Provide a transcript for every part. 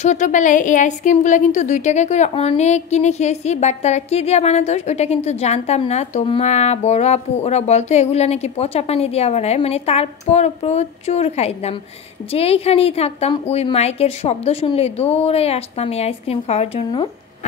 ছোটবেলায় এই আইসক্রিমগুলো কিন্তু 2 টাকা করে অনেক কিনে খেয়েছি, বাট তারা কি দিয়ে বানাতো ওটা কিন্তু জানতাম না। তো মা, বড় আপু ওরা বলতো এগুলো নাকি পচা পানি দিয়ে বানায়, মানে তারপর প্রচুর খাইতাম। যেইখানেই থাকতাম ওই মাইকের শব্দ শুনলেই দৌড়ে আসতাম এই আইসক্রিম খাওয়ার জন্য।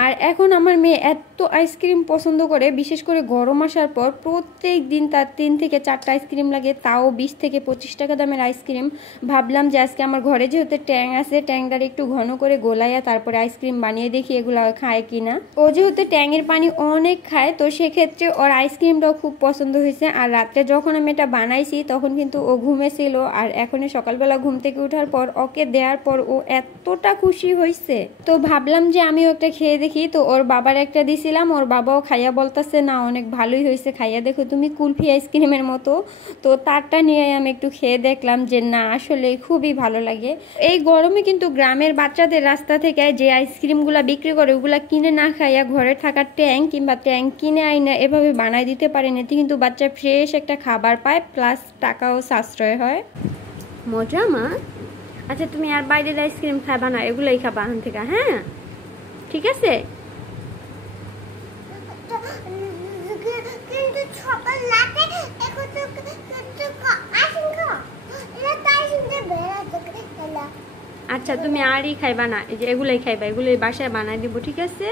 আর এখন আমার মেয়ে এত আইসক্রিম পছন্দ করে, বিশেষ করে গরম আসার পর প্রত্যেক দিন তার 3 থেকে 4টা আইসক্রিম লাগে, তাও 20 থেকে 25 টাকা দামের আইসক্রিম। ভাবলাম যে আজকে আমার ঘরে যেহেতু ট্যাং আছে, ট্যাংটার একটু ঘন করে গোলাইয়া তারপরে আইসক্রিম বানিয়ে দেখি এগুলো খায় কিনা। ও যেহেতু ট্যাংয়ের পানি অনেক খায়, তো সেক্ষেত্রে ওর আইসক্রিমটাও খুব পছন্দ হয়েছে। আর রাত্রে যখন আমি এটা বানাইছি তখন কিন্তু ও ঘুমেছিল, আর এখন সকালবেলা ঘুম থেকে ওঠার পর ওকে দেওয়ার পর ও এতটা খুশি হয়েছে। তো ভাবলাম যে আমিও একটা খেয়ে দেখি। তো ওর বাবার একটা দিছিলাম, ওর বাবাও খাইয়া বলতেছে না অনেক ভালোই হয়েছে, খাইয়া দেখো তুমি কুলফি আইসক্রিমের মতো। তো তারটা নিয়ে আমি একটু খেয়ে দেখলাম যে না আসলে খুবই ভালো লাগে। এই গরমে কিন্তু গ্রামের বাচ্চাদের রাস্তা থেকে যে আইসক্রিমগুলা বিক্রি করে ওগুলা কিনে না খাইয়া ঘরে থাকা ট্যাং কিংবা ট্যাং কিনে আইনা এভাবে বানাই দিতে পারেন, এতে কিন্তু বাচ্চা ফ্রেশ একটা খাবার পায়, প্লাস টাকাও সাশ্রয় হয়। মজা মা। আচ্ছা তুমি আর বাইরের আইসক্রিম খাবা না, এগুলোই খাবা এখন থেকে, হ্যাঁ ঠিক আছে। আচ্ছা তুমি আরই খাইবা না, এই যে এগুলাই খাইবা, এগুলোই বাসায় বানাই দিব, ঠিক আছে।